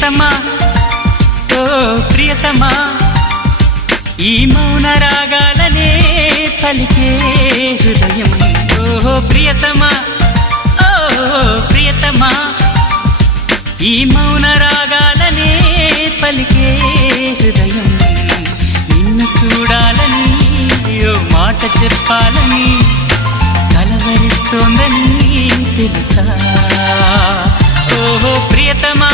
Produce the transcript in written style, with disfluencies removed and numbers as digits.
ప్రియతమా ఓ ప్రియతమా ఈ మౌన రాగాలనే పలికే హృదయం ఓ ప్రియతమా ఓ ప్రియతమా ఈ మౌన రాగాలనే పలికే హృదయం నిన్ను చూడాలని ఓ మాట చెప్పాలని కలవరిస్తోందని తెలుసా ఓ ప్రియతమా